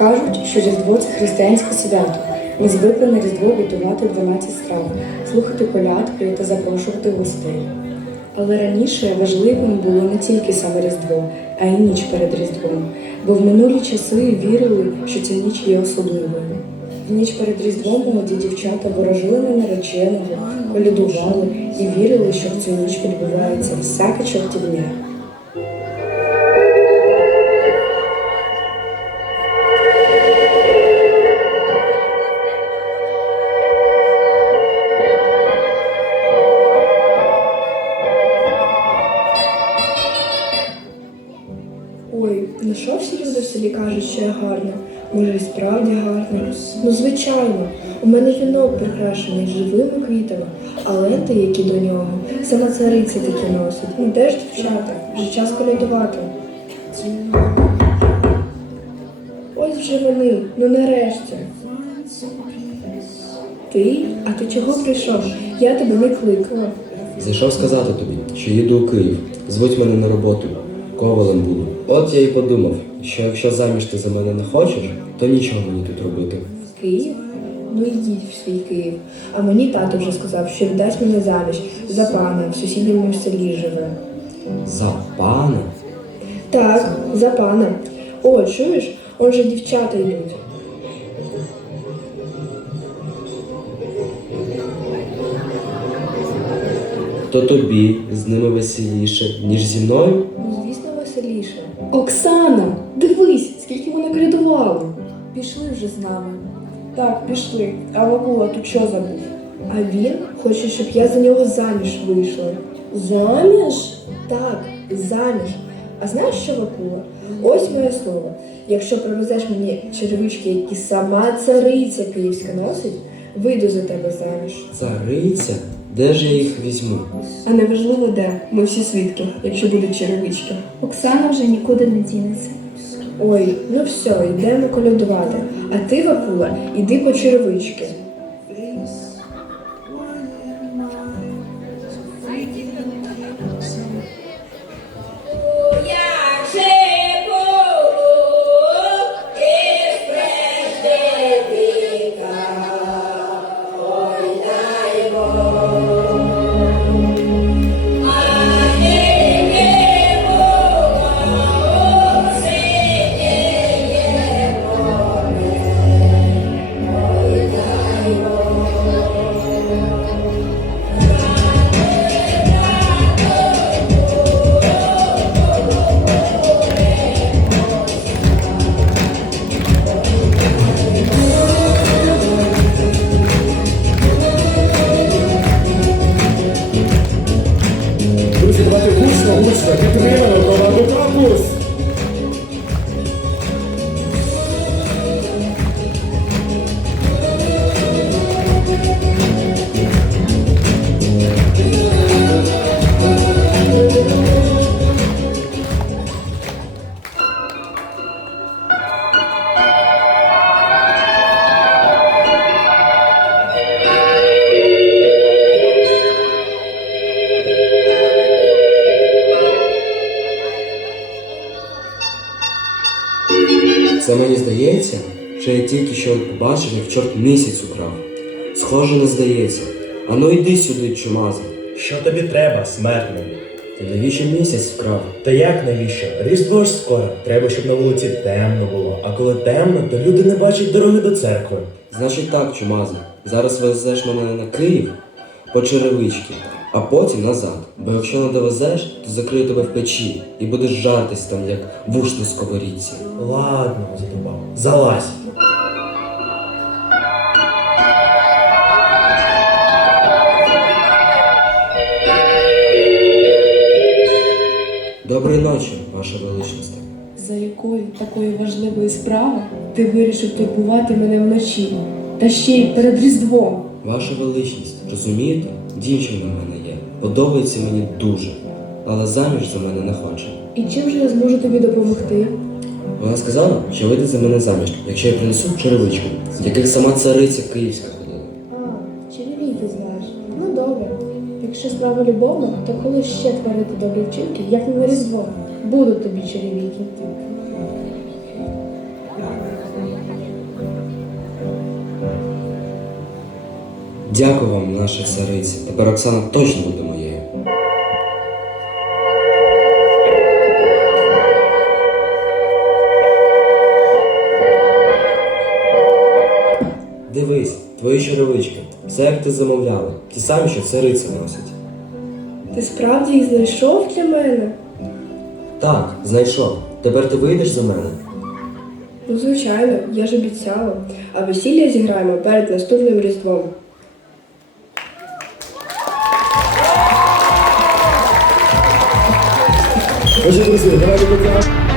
Кажуть, що Різдво це християнське свято. Ми звикли на Різдво готувати 12 страв, слухати колядки та запрошувати гостей. Але раніше важливим було не тільки саме Різдво, а й ніч перед Різдвом, бо в минулі часи вірили, що ця ніч є особливою. В ніч перед Різдвом молоді дівчата ворожили на нареченого, колядували і вірили, що в цю ніч відбувається всяке чортівня. Ой, всі люди в селі кажуть, що я гарна? Може, і справді гарна? Ну, звичайно, у мене вінок прикрашений живими квітами, а ленти, які до нього, сама цариця такі носить. Ну де ж дівчата? Вже час колядувати. Ось вже вони, ну нарешті. Ти? А ти чого прийшов? Я тебе не кликала. Зайшов сказати тобі, що їду у Київ. Звуть мене на роботу. Ковалем буду. От я й подумав, що якщо заміж ти за мене не хочеш, то нічого мені тут робити. Київ? Ну йдіть в свій Київ. А мені тато вже сказав, що віддасть мене заміж за пана в сусідньому селі живе. За пана? Так, за пана. О, чуєш? Он же дівчата йдуть. То тобі з ними веселіше, ніж зі мною? Оксана, дивись, скільки вони колядували. Пішли вже з нами. Так, пішли. А Вакула тут що забув? А він хоче, щоб я за нього заміж вийшла. Заміж? Так, заміж. А знаєш що, Вакула? Ось моє слово. Якщо привезеш мені черевички, які сама цариця київська носить, вийду за тебе заміж. Цариця? Де ж я їх візьму? А неважливо де, ми всі свідки, якщо будуть черевички. Оксана вже нікуди не дінеться. Ой, ну все, йдемо колядувати. А ти, Вакула, іди по черевички. Augusto, aqui primeiro, eu vou lá no Augusto. Це мені здається, що я тільки що побачив, як чорт місяць украв. Схоже, не здається. Ану йди сюди, чумаза. Що тобі треба, смертний? Ти навіщо місяць вкрав? Та як навіщо? Різдво ж скоро. Треба, щоб на вулиці темно було. А коли темно, то люди не бачать дороги до церкви. Значить так, чумаза. Зараз везеш мене на Київ по черевички, а потім назад. Бо якщо не довезеш, то закрию тебе в печі і будеш жартись там, як вуш на сковорідці. Ладно, задубав. Залазь. Доброї ночі, ваша величність. За якої такої важливої справи ти вирішив турбувати мене вночі, та ще й перед Різдвом. Ваша величність, розумієте? Дівчина в мене є. Подобається мені дуже, але заміж за мене не хоче. І чим же я зможу тобі допомогти? Вона сказала, що вийде за мене заміж, якщо я принесу черевички, в яких сама цариця київська ходила. А, черевіки знаєш. Ну добре. Якщо справа любовна, то коли ще творити добрі вчинки, як не на Різдво, будуть тобі черевіки. Дякую вам, наша цариці. Тепер Оксана точно буде моєю. Дивись, твої черевички. Все як ти замовляла. Ті самі, що цариці носить. Ти справді їх знайшов для мене? Так, знайшов. Тепер ти вийдеш за мене. Ну, звичайно, я ж обіцяла. А весілля зіграємо перед наступним різдвом. Hoje eu vou ser